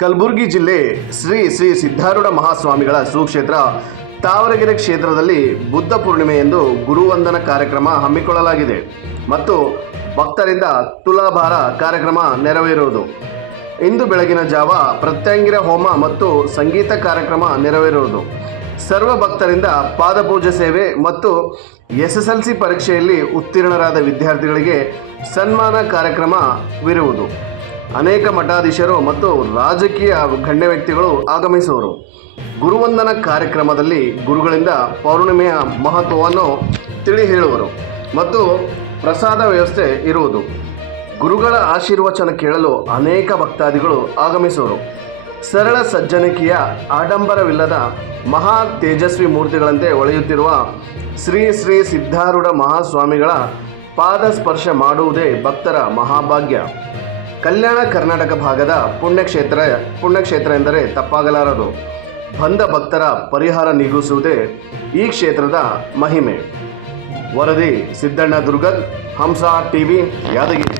ಕಲಬುರಗಿ ಜಿಲ್ಲೆ ಶ್ರೀ ಶ್ರೀ ಸಿದ್ಧಾರೂಢ ಮಹಾಸ್ವಾಮಿಗಳ ಸುಕ್ಷೇತ್ರ ತಾವರಗೆರೆ ಕ್ಷೇತ್ರದಲ್ಲಿ ಬುದ್ಧ ಪೂರ್ಣಿಮೆಯಂದು ಗುರುವಂದನ ಕಾರ್ಯಕ್ರಮ ಹಮ್ಮಿಕೊಳ್ಳಲಾಗಿದೆ ಮತ್ತು ಭಕ್ತರಿಂದ ತುಲಾಭಾರ ಕಾರ್ಯಕ್ರಮ ನೆರವೇರುವುದು. ಇಂದು ಬೆಳಗಿನ ಜಾವ ಪ್ರತ್ಯಂಗಿರ ಹೋಮ ಮತ್ತು ಸಂಗೀತ ಕಾರ್ಯಕ್ರಮ ನೆರವೇರುವುದು. ಸರ್ವ ಭಕ್ತರಿಂದ ಪಾದಪೂಜೆ ಸೇವೆ ಮತ್ತು SSLC ಪರೀಕ್ಷೆಯಲ್ಲಿ ಉತ್ತೀರ್ಣರಾದ ವಿದ್ಯಾರ್ಥಿಗಳಿಗೆ ಸನ್ಮಾನ ಕಾರ್ಯಕ್ರಮವಿರುವುದು. ಅನೇಕ ಮಠಾಧೀಶರು ಮತ್ತು ರಾಜಕೀಯ ಗಣ್ಯ ವ್ಯಕ್ತಿಗಳು ಆಗಮಿಸುವರು. ಗುರುವಂದನ ಕಾರ್ಯಕ್ರಮದಲ್ಲಿ ಗುರುಗಳಿಂದ ಪೌರ್ಣಿಮೆಯ ಮಹತ್ವವನ್ನು ತಿಳಿ ಹೇಳುವರು ಮತ್ತು ಪ್ರಸಾದ ವ್ಯವಸ್ಥೆ ಇರುವುದು. ಗುರುಗಳ ಆಶೀರ್ವಚನ ಕೇಳಲು ಅನೇಕ ಭಕ್ತಾದಿಗಳು ಆಗಮಿಸುವರು. ಸರಳ ಸಜ್ಜನಿಕೆಯ ಆಡಂಬರವಿಲ್ಲದ ಮಹಾ ತೇಜಸ್ವಿ ಮೂರ್ತಿಗಳಂತೆ ಹೊಳೆಯುತ್ತಿರುವ ಶ್ರೀ ಶ್ರೀ ಸಿದ್ಧಾರೂಢ ಮಹಾಸ್ವಾಮಿಗಳ ಪಾದ ಸ್ಪರ್ಶ ಮಾಡುವುದೇ ಭಕ್ತರ ಮಹಾಭಾಗ್ಯ. ಕಲ್ಯಾಣ ಕರ್ನಾಟಕ ಭಾಗದ ಪುಣ್ಯಕ್ಷೇತ್ರ ಎಂದರೆ ತಪ್ಪಾಗಲಾರದು. ಬಂದ ಭಕ್ತರ ಪರಿಹಾರ ನೀಗಿಸುವುದೇ ಈ ಕ್ಷೇತ್ರದ ಮಹಿಮೆ. ವರದಿ ಸಿದ್ದಣ್ಣ ದುರ್ಗದ್, ಹಂಸ ಟಿವಿ, ಯಾದಗಿರಿ.